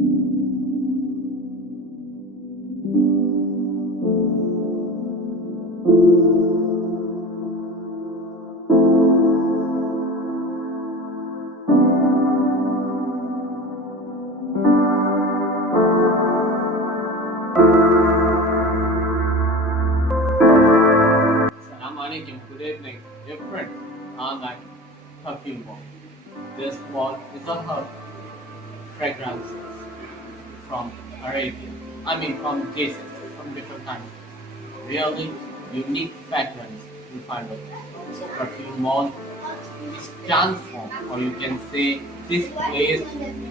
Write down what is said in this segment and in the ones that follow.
Assalamu alaikum. Good evening. Dear friend, I'm at Perfume Mall. This mall is a hub fragrances from Arabia. From Jesus, from different countries. Really unique fragrance you find over there. Perfume Mall is transformed, or you can say this place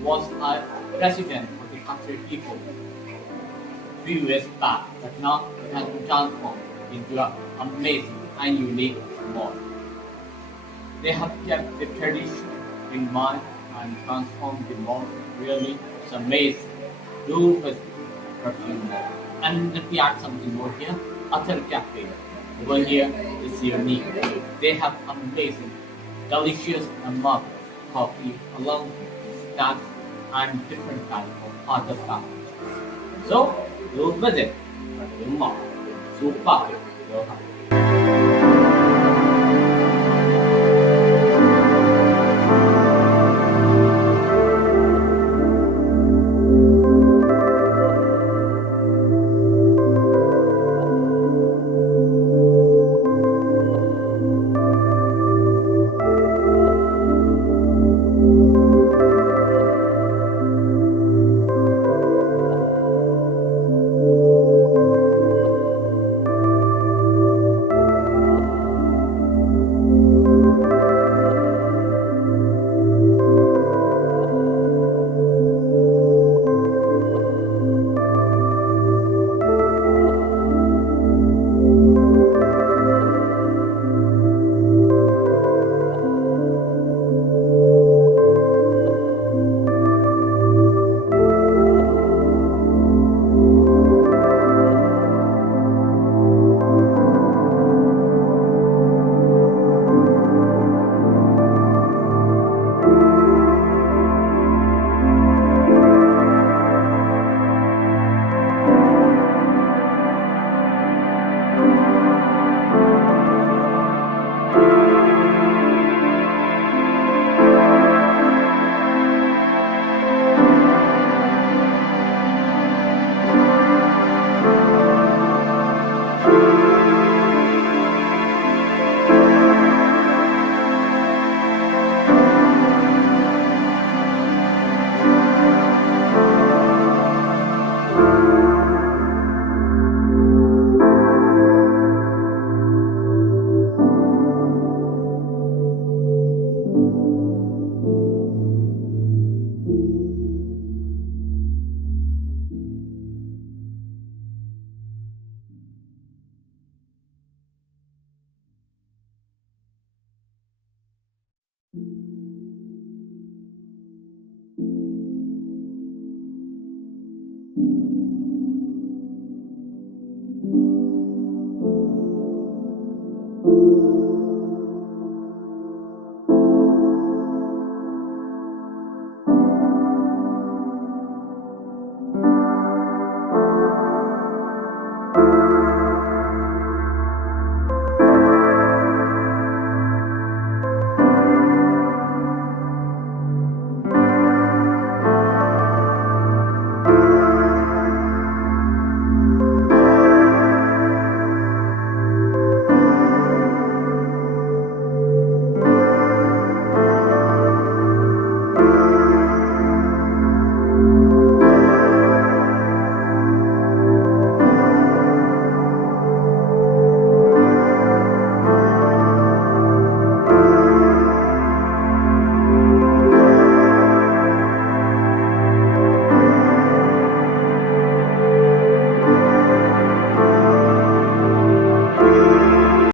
was a residence for the Qatari people few years back, but now it has been transformed into an amazing and unique mall. They have kept the tradition in mind and transformed the mall. Really, it's amazing. Do visit Perfume Mall. And let me add something more here. Athr Cafe. Over here is unique. They have amazing, delicious and marvelous coffee along with snacks and different types of other stuff. So, do visit Perfume Mall, Souq Waqif, Doha.